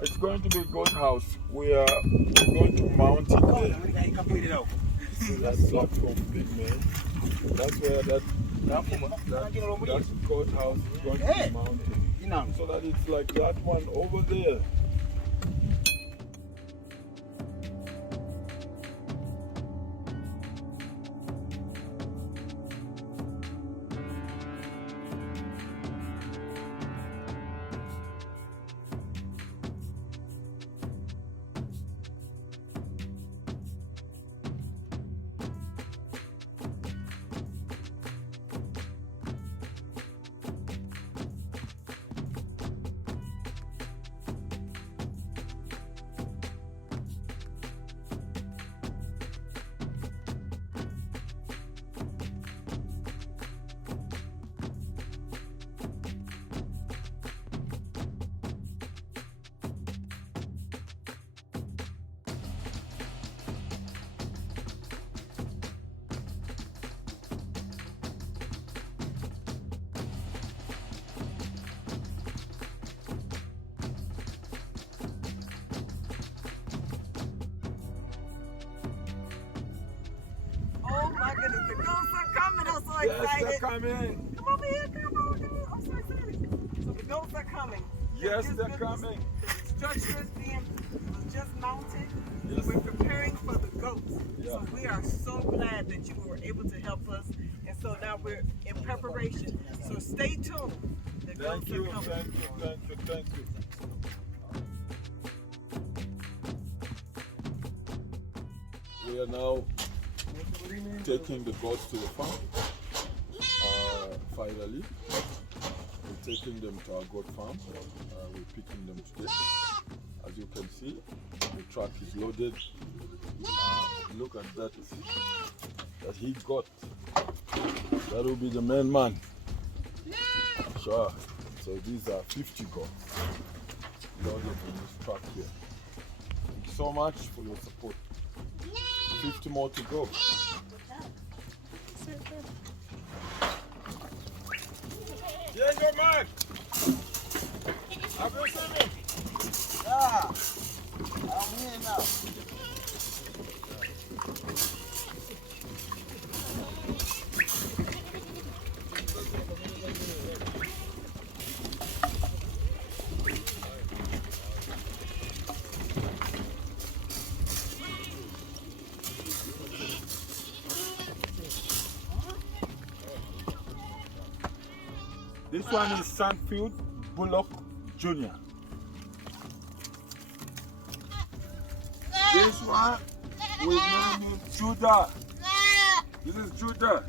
It's going to be a goat house. We're going to mount it there. That's platform big, man. That's where that goat house is going to be mounted. So that it's like that one over there. Oh my goodness, the goats are coming. I'm so excited. Yes, they're coming. Come over here, come on. I'm so excited. So the goats are coming. Yes, they're coming. The structure was just mounted. Yes. We're preparing for the goats. Yeah. So we are so glad that you were able to help us. And so now we're in preparation. So stay tuned. The Thank goats you, are coming. thank you. We are now taking the goats to the farm. Finally, we're taking them to our goat farm. We're picking them today. As you can see, the truck is loaded. Look at that he got. That will be the main man. Sure. So these are 50 goats loaded in this truck here. Thank you so much for your support. 50 more to go. Diego, man! Have you seen me? Yeah, I'm here now. This one is Sandfield Bullock Jr. This one we name him Judah. This is Judah.